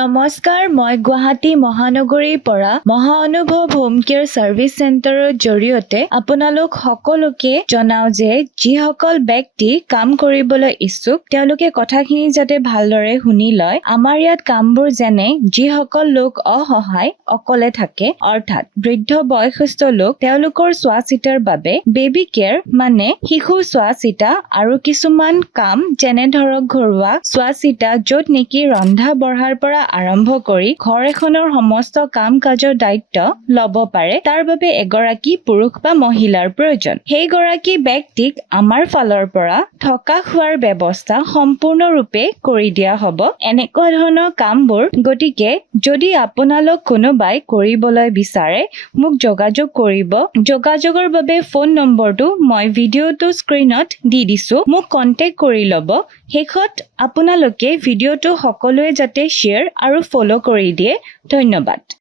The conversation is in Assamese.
নমস্কাৰ, মই গুৱাহাটী মহানগৰীৰ পৰা মহা অনুভৱ হোম কেয়াৰ সাৰ্ভিস চেণ্টাৰৰ জৰিয়তে আপোনালোক সকলোকে জনাও যে যিসকল ব্যক্তি কাম কৰিবলৈ ইচ্ছুক তেওঁলোকে কথাখিনি যাতে ভালদৰে শুনি লয়। আমাৰ ইয়াত কামবোৰ যেনে যিসকল লোক অসহায় অকলে থাকে অৰ্থাৎ বৃদ্ধ বয়সস্থ লোক তেওঁলোকৰ চোৱা চিতাৰ বাবে বেবী কেয়াৰ মানে শিশু চোৱা চিতা আৰু কিছুমান কাম যেনে ধৰক ঘৰুৱা চোৱা চিতা য'ত নেকি ৰন্ধা বঢ়াৰ পৰা আৰম্ভ কৰি ঘৰ এখনৰ সমস্ত কাম কাজৰ দায়িত্ব ল'ব পাৰে তাৰ বাবে এগৰাকী পুৰুষ বা মহিলাৰ প্ৰয়োজন। সেই গৰাকী ব্যক্তিক আমাৰ ফালৰ পৰা থকা খোৱাৰ ব্যৱস্থা সম্পূৰ্ণৰূপে কৰি দিয়া হ'ব এনেকুৱা ধৰণৰ কামবোৰ। গতিকে যদি আপোনালোক কোনোবাই কৰিবলৈ বিচাৰে মোক যোগাযোগ কৰিব। যোগাযোগৰ বাবে ফোন নম্বৰটো মই ভিডিঅ'টো স্ক্ৰীনত দি দিছো, মোক কন্টেক্ট কৰি ল'ব। শেষত আপোনালোকে ভিডিঅ'টো সকলোৱে যাতে শ্বেয়াৰ আৰু ফলো কৰি দিয়ে। ধন্যবাদ।